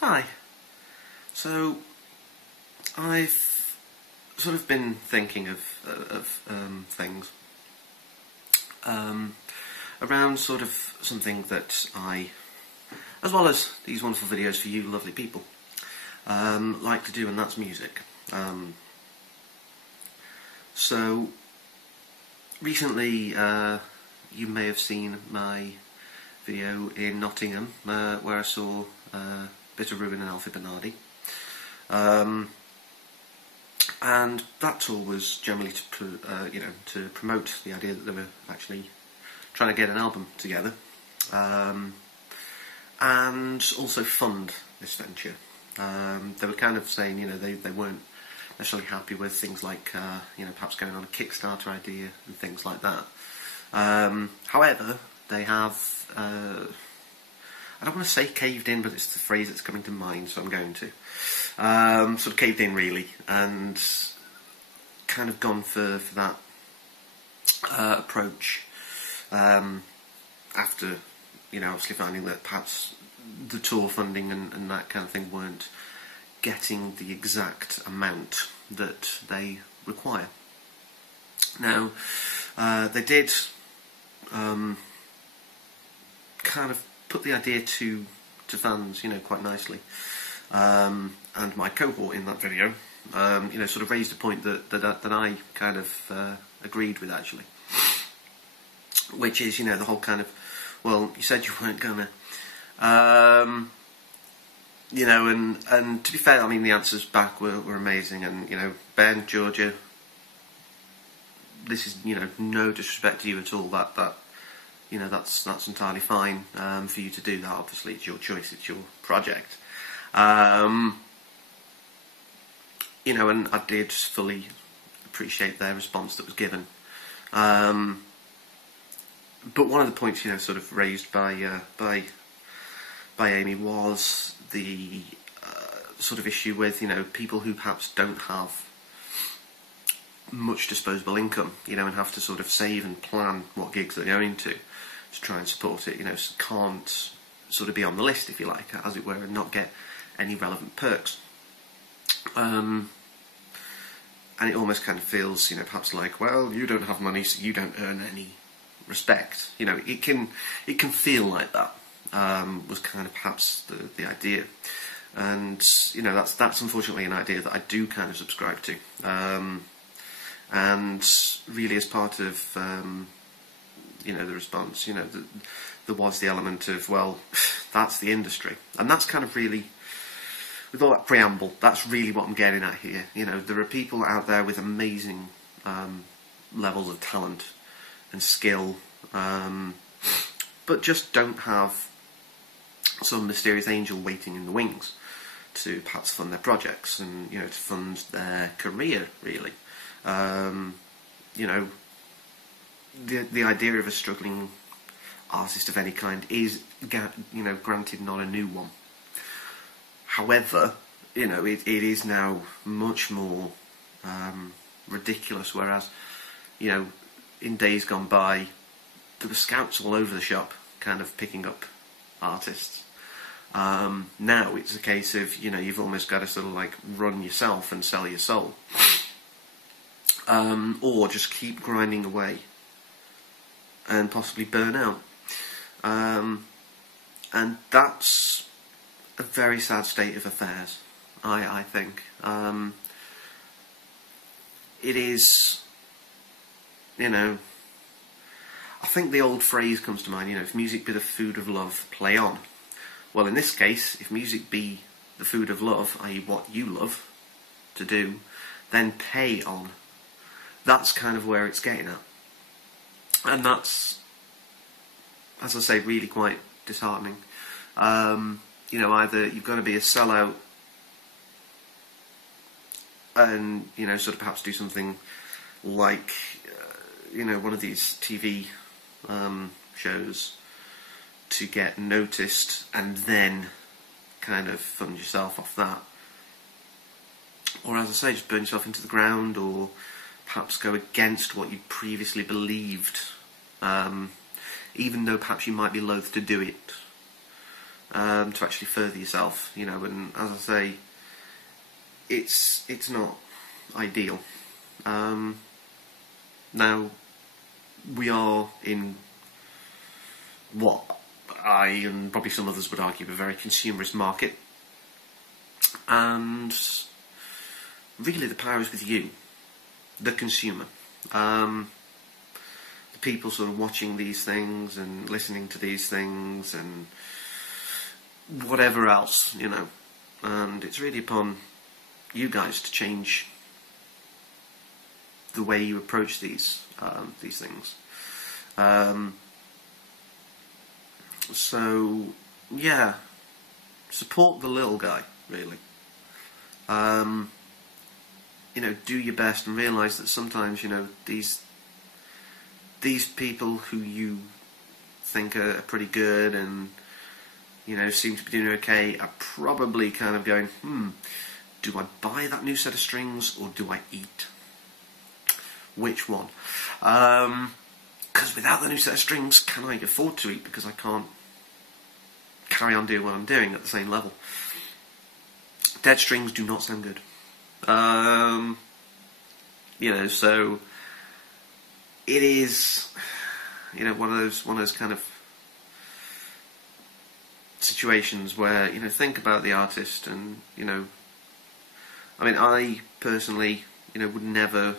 Hi. So, I've sort of been thinking of things around sort of something that I, as well as these wonderful videos for you lovely people, like to do, and that's music. So, recently you may have seen my video in Nottingham where I saw Bit of Ruin and Alfie Bernardi, and that tour was generally to promote the idea that they were actually trying to get an album together, and also fund this venture. They were kind of saying, they weren't necessarily happy with things like, perhaps going on a Kickstarter idea and things like that. However, they have, I don't want to say caved in, but it's the phrase that's coming to mind, so I'm going to. Sort of caved in, really, and kind of gone for that approach, after, obviously finding that perhaps the tour funding and that kind of thing weren't getting the exact amount that they require. Now, they did kind of put the idea to fans, quite nicely, and my cohort in that video, sort of raised a point that I kind of agreed with, actually, which is, the whole kind of, well, you said you weren't gonna, and to be fair, I mean, the answers back were amazing, and, Ben, Georgia, this is, no disrespect to you at all, that's entirely fine for you to do that. Obviously, it's your choice, it's your project. And I did fully appreciate their response that was given. But one of the points, sort of raised by Amy was the sort of issue with, people who perhaps don't have much disposable income, and have to sort of save and plan what gigs they're going to try and support it, can't sort of be on the list, if you like, as it were, and not get any relevant perks. And it almost kind of feels, perhaps like, well, you don't have money, so you don't earn any respect. It can feel like that. Was kind of perhaps the idea, and that's unfortunately an idea that I do kind of subscribe to. And really, as part of the response, there was the element of, well, that's the industry, and that's kind of really, with all that preamble, that's really what I'm getting at here. There are people out there with amazing levels of talent and skill, but just don't have some mysterious angel waiting in the wings to perhaps fund their projects and to fund their career, really. The idea of a struggling artist of any kind is, granted, not a new one. However, it is now much more ridiculous, whereas, in days gone by, there were scouts all over the shop, kind of picking up artists. Now it's a case of, you've almost got to sort of like run yourself and sell your soul. Or just keep grinding away and possibly burn out. And that's a very sad state of affairs, I think. It is, I think the old phrase comes to mind, if music be the food of love, play on. Well, in this case, if music be the food of love, i.e. what you love to do, then pay on. That's kind of where it's getting at. And that's, as I say, really quite disheartening. Either you've got to be a sellout and, sort of perhaps do something like, one of these TV shows to get noticed and then kind of fund yourself off that. Or, as I say, just burn yourself into the ground, or perhaps go against what you previously believed, even though perhaps you might be loath to do it. to actually further yourself, you know. And as I say, it's not ideal. Now, we are in what I and probably some others would argue a very consumerist market, and really the power is with you, the consumer. The people sort of watching these things and listening to these things and whatever else, you know. And it's really upon you guys to change the way you approach these things. So yeah, support the little guy, really. You know, do your best and realise that sometimes, you know, these people who you think are pretty good and, you know, seem to be doing okay are probably kind of going, do I buy that new set of strings or do I eat? Which one? Because without the new set of strings, can I afford to eat? Because I can't carry on doing what I'm doing at the same level. Dead strings do not sound good. You know, so it is, you know, one of those kind of situations where, you know, think about the artist and, you know, I mean, I personally, you know, would never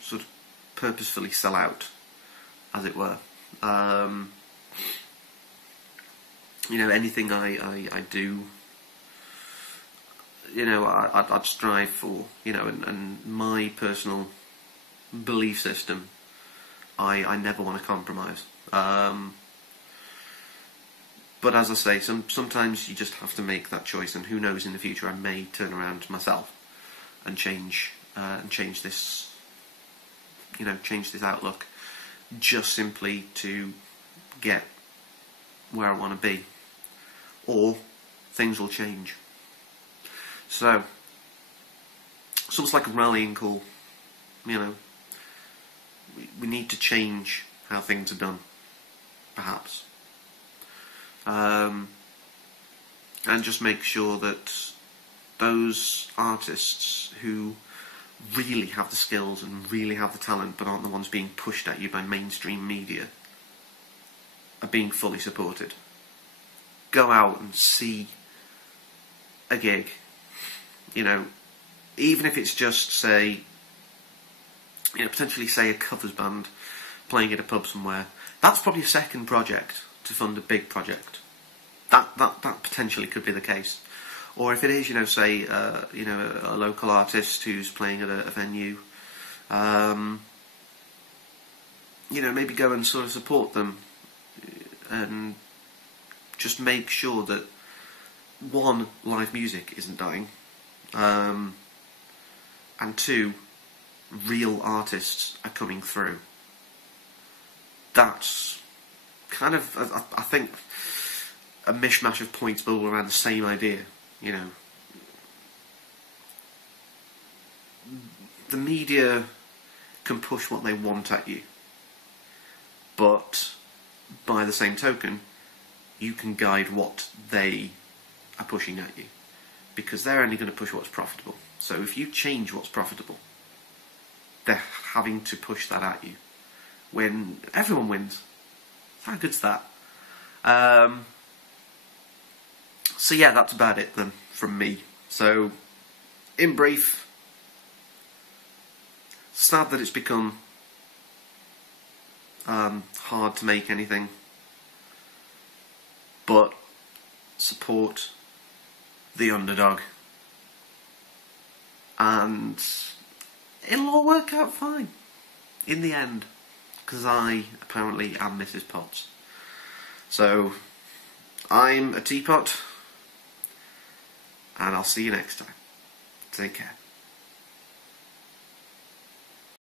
sort of purposefully sell out, as it were. You know, anything I do, you know, I'd strive for, you know, and my personal belief system, I never want to compromise. But as I say, sometimes you just have to make that choice, and who knows, in the future I may turn around myself and change this, you know, change this outlook, just simply to get where I want to be, or things will change. So, it's almost like a rallying call, you know. We need to change how things are done, perhaps. And just make sure that those artists who really have the skills and really have the talent but aren't the ones being pushed at you by mainstream media are being fully supported. Go out and see a gig, you know, even if it's just, say, you know, potentially say a covers band playing at a pub somewhere. That's probably a second project to fund a big project. That potentially could be the case. Or if it is, you know, say, you know, a local artist who's playing at a venue, you know, maybe go and sort of support them and just make sure that, one, live music isn't dying, and two, real artists are coming through. That's kind of, I think, a mishmash of points but all around the same idea, you know. The media can push what they want at you, but by the same token, you can guide what they are pushing at you, because they're only going to push what's profitable. So if you change what's profitable, they're having to push that at you, when everyone wins. How good's that? So yeah, that's about it then from me. So, in brief, sad that it's become hard to make anything, but support the underdog, and it'll all work out fine in the end, because I apparently am Mrs. Potts. So, I'm a teapot, and I'll see you next time. Take care.